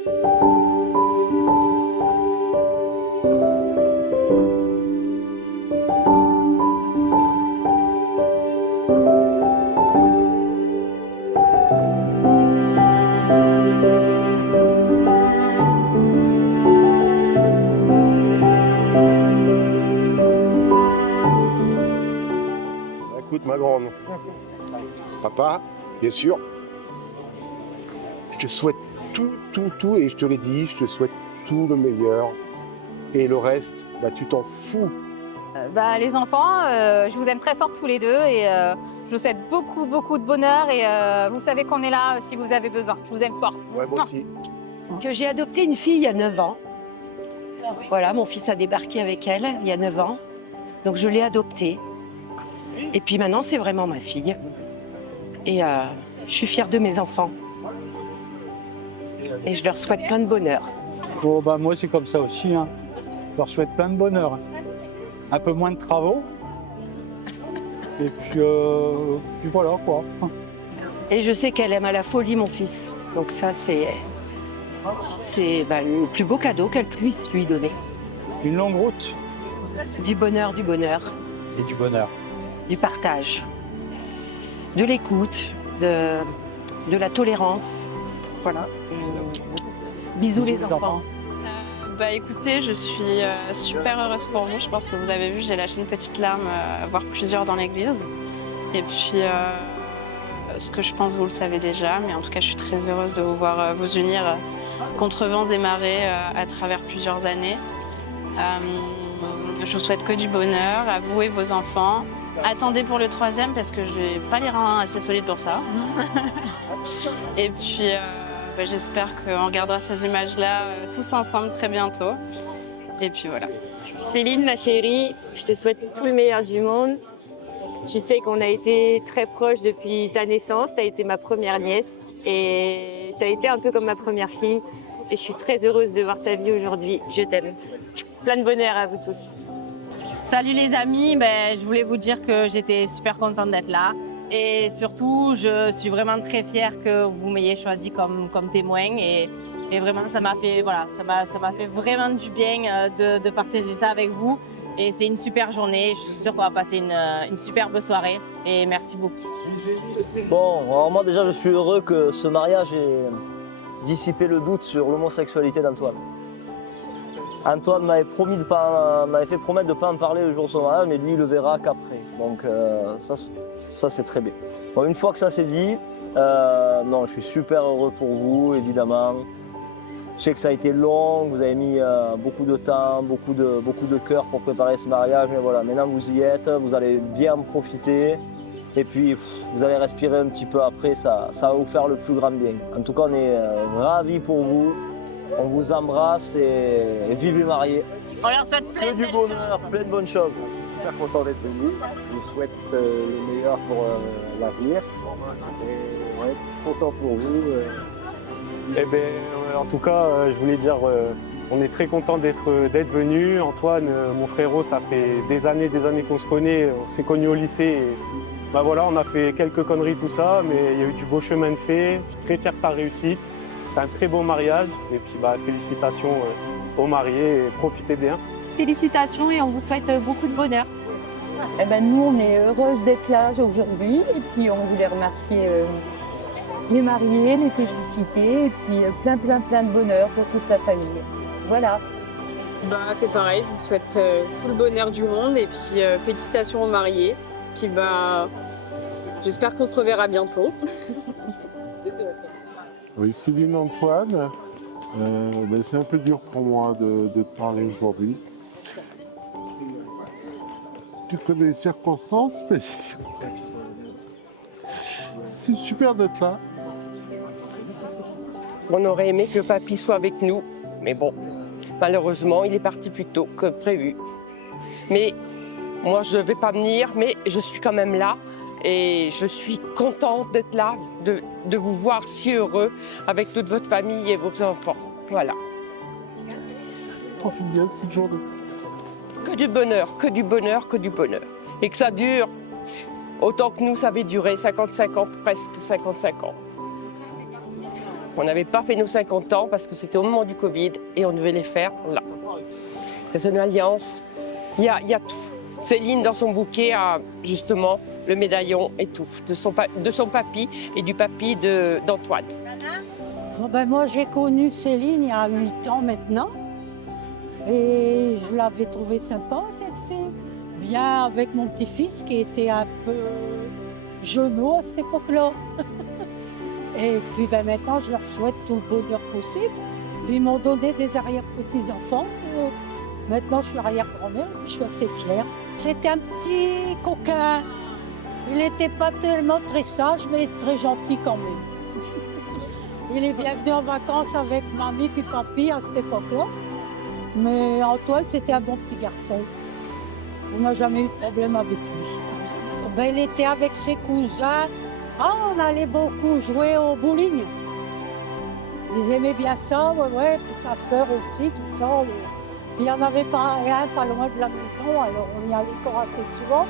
Écoute ma grande, papa, bien sûr, je te souhaite tout, et je te l'ai dit, je te souhaite tout le meilleur. Et le reste, bah, tu t'en fous. Les enfants, je vous aime très fort tous les deux et je vous souhaite beaucoup de bonheur et vous savez qu'on est là si vous avez besoin. Je vous aime fort. Ouais, moi aussi. Que j'ai adopté une fille il y a 9 ans. Voilà, mon fils a débarqué avec elle il y a 9 ans. Donc je l'ai adoptée. Et puis maintenant, c'est vraiment ma fille. Et je suis fière de mes enfants. Et je leur souhaite plein de bonheur. Bon, bah, moi, c'est comme ça aussi. Hein. Je leur souhaite plein de bonheur. Un peu moins de travaux. Et puis voilà, quoi. Et je sais qu'elle aime à la folie mon fils. Donc ça, c'est le plus beau cadeau qu'elle puisse lui donner. Une longue route. Du bonheur. Et du bonheur. Du partage, de l'écoute, de la tolérance. Voilà. Bisous les enfants. Écoutez, je suis super heureuse pour vous. Je pense que vous avez vu, j'ai lâché une petite larme, voire plusieurs dans l'église. Et puis, ce que je pense, vous le savez déjà, mais en tout cas, je suis très heureuse de vous voir vous unir contre vents et marées à travers plusieurs années. Je vous souhaite que du bonheur à vous et vos enfants. Attendez pour le 3e parce que je n'ai pas les reins assez solides pour ça. Et puis, j'espère qu'on regardera ces images-là tous ensemble très bientôt. Et puis voilà. Céline, ma chérie, je te souhaite tout le meilleur du monde. Je sais qu'on a été très proches depuis ta naissance. Tu as été ma première nièce et tu as été un peu comme ma première fille. Et je suis très heureuse de voir ta vie aujourd'hui. Je t'aime. Plein de bonheur à vous tous. Salut les amis, je voulais vous dire que j'étais super contente d'être là. Et surtout, je suis vraiment très fière que vous m'ayez choisi comme témoin. Et vraiment, ça m'a fait vraiment du bien de partager ça avec vous. Et c'est une super journée. Je suis sûre qu'on va passer une superbe soirée. Et merci beaucoup. Bon, alors moi déjà, je suis heureux que ce mariage ait dissipé le doute sur l'homosexualité d'Antoine. Antoine m'avait fait promettre de ne pas en parler le jour de son mariage, mais lui, il le verra qu'après. Donc ça c'est très bien. Bon, une fois que ça c'est dit, non, je suis super heureux pour vous, évidemment. Je sais que ça a été long, vous avez mis beaucoup de temps, beaucoup de cœur pour préparer ce mariage, mais voilà, maintenant vous y êtes, vous allez bien en profiter. Et puis, vous allez respirer un petit peu après, ça va vous faire le plus grand bien. En tout cas, on est ravis pour vous. On vous embrasse et vive les mariés. On leur souhaite plein de bonheur, plein de bonnes choses. Je suis super content d'être venu. Je vous souhaite le meilleur pour l'avenir. Et ouais, content pour vous. En tout cas, je voulais dire, on est très content d'être venu. Antoine, mon frérot, ça fait des années qu'on se connaît. On s'est connus au lycée. Et, voilà, on a fait quelques conneries, tout ça, mais il y a eu du beau chemin de fait. Je suis très fier de ta réussite. C'est un très beau mariage. Et puis, félicitations aux mariés et profitez bien. Félicitations et on vous souhaite beaucoup de bonheur. Nous, on est heureuses d'être là aujourd'hui. Et puis, on voulait remercier les mariés, les féliciter. Et puis, plein de bonheur pour toute la famille. Voilà. C'est pareil, je vous souhaite tout le bonheur du monde et puis félicitations aux mariés. Puis j'espère qu'on se reverra bientôt. Oui, Céline, Antoine, c'est un peu dur pour moi de te parler aujourd'hui. Tu connais les circonstances, mais c'est super d'être là. On aurait aimé que papy soit avec nous, mais bon, malheureusement, il est parti plus tôt que prévu. Mais moi, je ne vais pas venir, mais je suis quand même là. Et je suis contente d'être là, de vous voir si heureux avec toute votre famille et vos enfants. Voilà. Profite bien de cette journée. Que du bonheur, que du bonheur, que du bonheur. Et que ça dure autant que nous, ça avait duré 55 ans, presque 55 ans. On n'avait pas fait nos 50 ans parce que c'était au moment du Covid et on devait les faire là. C'est une alliance, il y a tout. Céline, dans son bouquet, a justement le médaillon et tout, de son papy et du papy d'Antoine. Bon ben moi, j'ai connu Céline il y a 8 ans maintenant. Et je l'avais trouvée sympa, cette fille. Bien avec mon petit-fils qui était un peu genou à cette époque-là. Et puis ben, maintenant, je leur souhaite tout le bonheur possible. Ils m'ont donné des arrière-petits-enfants. Maintenant, je suis arrière-grand-mère, je suis assez fière. C'était un petit coquin. Il n'était pas tellement très sage, mais très gentil quand même. Il est bien venu en vacances avec mamie puis papy à cette époque-là. Mais Antoine, c'était un bon petit garçon. On n'a jamais eu de problème avec lui. Ben, il était avec ses cousins. Ah, on allait beaucoup jouer au bowling. Ils aimaient bien ça, ouais. Puis sa sœur aussi, tout ça. Puis il n'y en avait pas un pas loin de la maison, alors on y allait encore assez souvent.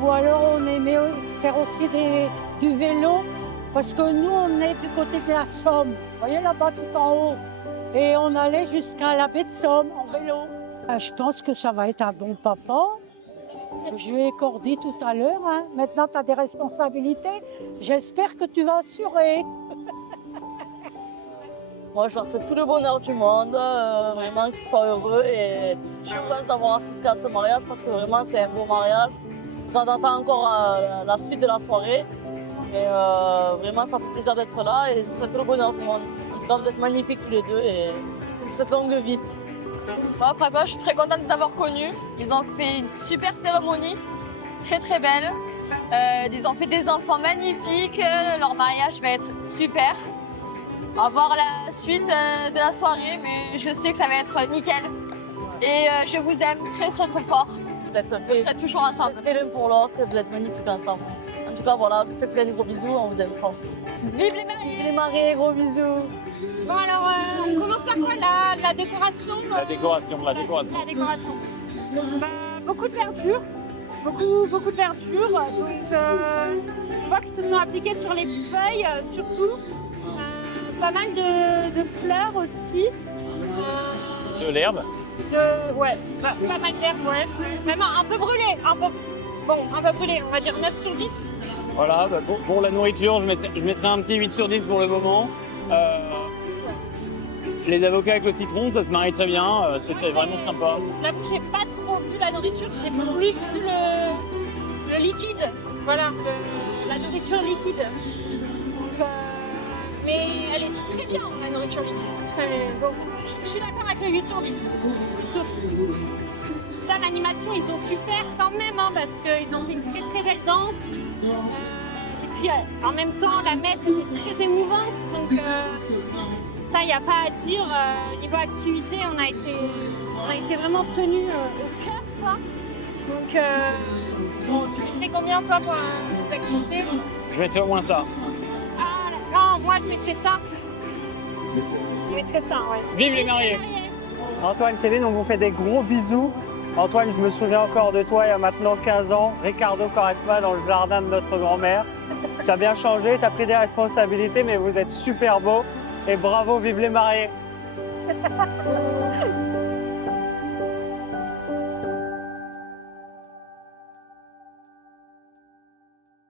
Ou alors on aimait faire aussi du vélo, parce que nous, on est du côté de la Somme. Vous voyez là-bas tout en haut. Et on allait jusqu'à la baie de Somme en vélo. Je pense que ça va être un bon papa. Je lui ai accordé tout à l'heure. Hein. Maintenant, tu as des responsabilités. J'espère que tu vas assurer. Moi, je leur souhaite tout le bonheur du monde, vraiment qu'ils soient heureux. Et je suis heureuse d'avoir assisté à ce mariage parce que vraiment, c'est un beau mariage. J'entends encore la suite de la soirée. Et vraiment, ça fait plaisir d'être là. Et je vous souhaite tout le bonheur du monde. En tout cas, vous êtes magnifiques tous les deux. Et je vous souhaite longue vie. Bon, après, je suis très contente de les avoir connus. Ils ont fait une super cérémonie, très très belle. Ils ont fait des enfants magnifiques. Leur mariage va être super. On va voir la suite de la soirée, mais je sais que ça va être nickel. Et je vous aime très très très fort. Vous êtes toujours ensemble, l'un pour l'autre, vous êtes magnifiques ensemble. En tout cas, voilà, je vous fais plein de gros bisous, on vous aime fort. Vive les mariés! Vive les mariés, gros bisous! Bon alors, on commence par quoi? La décoration La décoration. La décoration. Bah, beaucoup de verdure. Beaucoup de verdure. Donc, je vois qu'ils se sont appliqués sur les feuilles, surtout. Pas mal de fleurs aussi. De l'herbe. Ouais, pas mal d'herbe, ouais. Même un peu brûlé. Un peu brûlé, on va dire 9 sur 10. Voilà, bah, pour la nourriture, je mettrai un petit 8 sur 10 pour le moment. Les avocats avec le citron, ça se marie très bien, c'était vraiment sympa. J'avoue que j'ai pas trop vu la nourriture, j'ai plus vu le liquide. Voilà, la nourriture liquide. Donc, mais elle était très bien, la nourriture liquide. Bon, je suis d'accord avec les 8 sur 10. Ça, l'animation, ils ont su faire quand même, hein, parce qu'ils ont fait une très très belle danse. Et puis, en même temps, la messe était très émouvante. Donc, ça, il n'y a pas à dire. Niveau activité, on a été vraiment tenus au cœur, quoi. Donc, bon, tu mettrais combien, toi, pour une activité? Je mettrai au moins ça. Ah, non, moi, je mettrais ça. Je mettrais ça, ouais. Vive les mariés! Antoine, Céline, on vous fait des gros bisous. Antoine, je me souviens encore de toi il y a maintenant 15 ans, Ricardo Quaresma dans le jardin de notre grand-mère. Tu as bien changé, tu as pris des responsabilités, mais vous êtes super beau. Et bravo, vive les mariés!